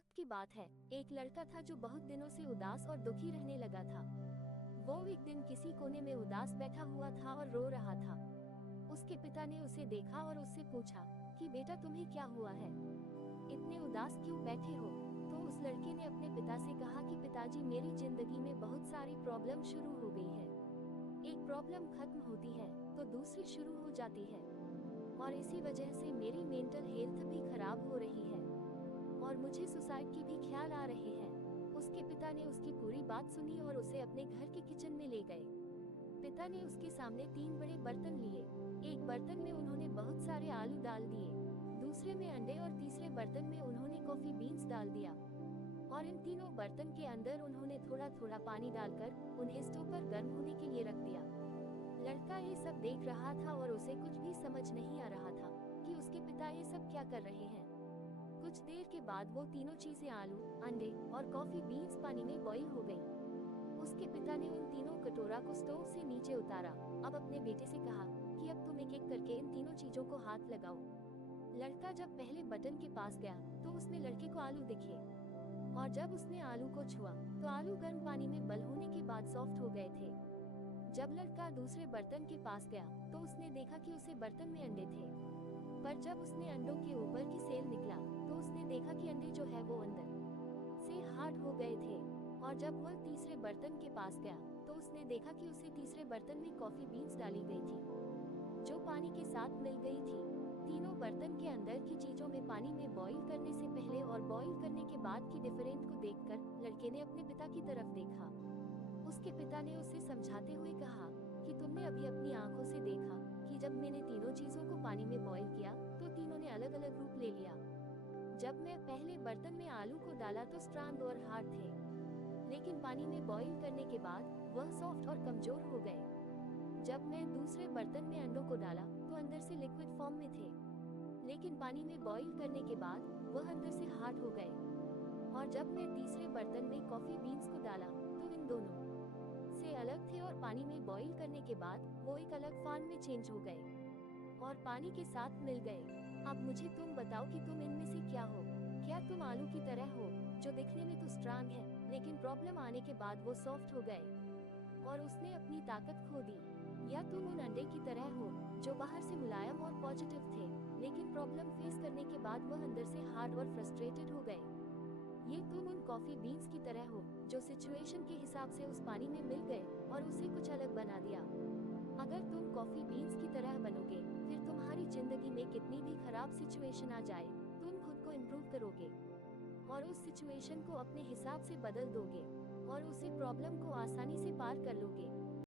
वक्त की बात है। एक लड़का था जो बहुत दिनों से उदास और दुखी रहने लगा था। वो एक दिन किसी कोने में उदास बैठा हुआ था और रो रहा था। उसके पिता ने उसे देखा और उससे पूछा कि बेटा तुम्हें क्या हुआ है, इतने उदास क्यों बैठे हो। तो उस लड़के ने अपने पिता से कहा कि पिताजी मेरी जिंदगी में बहुत सारी प्रॉब्लम शुरू हो गई है। एक प्रॉब्लम खत्म होती है तो दूसरी शुरू हो जाती है और इसी वजह से मेरी मेंटल हेल्थ भी खराब हो रही है और मुझे सुसाइड की भी ख्याल आ रहे हैं। उसके पिता ने उसकी पूरी बात सुनी और उसे अपने घर के किचन में ले गए। पिता ने उसके सामने 3 बड़े बर्तन लिए। एक बर्तन में उन्होंने बहुत सारे आलू डाल दिए, दूसरे में अंडे और तीसरे बर्तन में उन्होंने कॉफी बीन्स डाल दिया और इन तीनों बर्तन के अंदर उन्होंने थोड़ा थोड़ा पानी डालकर उन्हें स्टोव पर गर्म होने के लिए रख दिया। लड़का ये सब देख रहा था और उसे कुछ भी समझ नहीं आ रहा था कि उसके पिता ये सब क्या कर रहे हैं। कुछ देर के बाद वो तीनों चीजें आलू, अंडे और कॉफी बीन्स पानी में बॉईल हो गई। उसके पिता ने उन तीनों कटोरा को स्टोव से नीचे उतारा। अब अपने बेटे से कहा कि अब तुम एक एक करके इन तीनों चीजों को हाथ लगाओ। लड़का जब पहले बटन के पास गया तो उसमें लड़के को आलू दिखे और जब उसने आलू को छुआ तो आलू गर्म पानी में बल होने के बाद सॉफ्ट हो गए थे। जब लड़का दूसरे बर्तन के पास गया तो उसने देखा कि उसे बर्तन में अंडे थे, पर जब उसने अंडों के ऊपर की सेल निकला तो उसने देखा कि अंडे जो है वो अंदर से हार्ड हो गए थे। और जब वह तीसरे बर्तन के पास गया तो उसने देखा कि उसे तीसरे बर्तन में कॉफी बीन्स डाली गई थी जो पानी के साथ मिल गई थी। तीनों बर्तन के अंदर की चीजों में पानी में बॉईल करने से पहले और बॉईल करने के बाद की डिफरेंट को देखकर लड़के ने अपने पिता की तरफ देखा। उसके पिता ने उसे समझाते हुए कहा कि तुमने अभी अपनी आंखों से देखा कि जब मैंने तीनों चीजों को पानी में बॉईल किया तो तीनों ने अलग अलग रूप ले लिया। जब मैं पहले बर्तन में आलू को डाला तो स्ट्रॉन्ग और हार्ड थे, लेकिन पानी में बॉईल करने के बाद वह सॉफ्ट और कमजोर हो गए। जब मैं दूसरे बर्तन में अंडों को डाला तो अंदर से लिक्विड फॉर्म में थे, लेकिन पानी में बॉईल करने के बाद वह अंदर से हार्ड हो गए। और जब मैं तीसरे बर्तन में कॉफी बीन्स को डाला तो इन दोनों से अलग थे और पानी में बॉईल करने के बाद वो एक अलग फॉर्म में चेंज हो गए और पानी के साथ मिल गए। अब मुझे तुम बताओ कि तुम इनमें से क्या हो। क्या तुम आलू की तरह हो जो दिखने में तो स्ट्रॉन्ग है लेकिन प्रॉब्लम आने के बाद वो सॉफ्ट हो गए और उसने अपनी ताकत खो दी, या तुम उन अंडे की तरह हो जो बाहर से मुलायम और पॉजिटिव थे लेकिन प्रॉब्लम फेस करने के बाद वह अंदर से हार्ड और फ्रस्ट्रेटेड हो गए। ये तुम उन कॉफी बीन्स की तरह हो जो सिचुएशन के हिसाब से उस पानी में मिल गए और उसे कुछ अलग बना दिया। अगर तुम कॉफी बीन्स की तरह बनोगे फिर तुम्हारी जिंदगी में कितनी भी खराब सिचुएशन आ जाए तुम खुद को इम्प्रूव करोगे और उस सिचुएशन को अपने हिसाब से बदल दोगे और उसी प्रॉब्लम को आसानी से पार कर लोगे।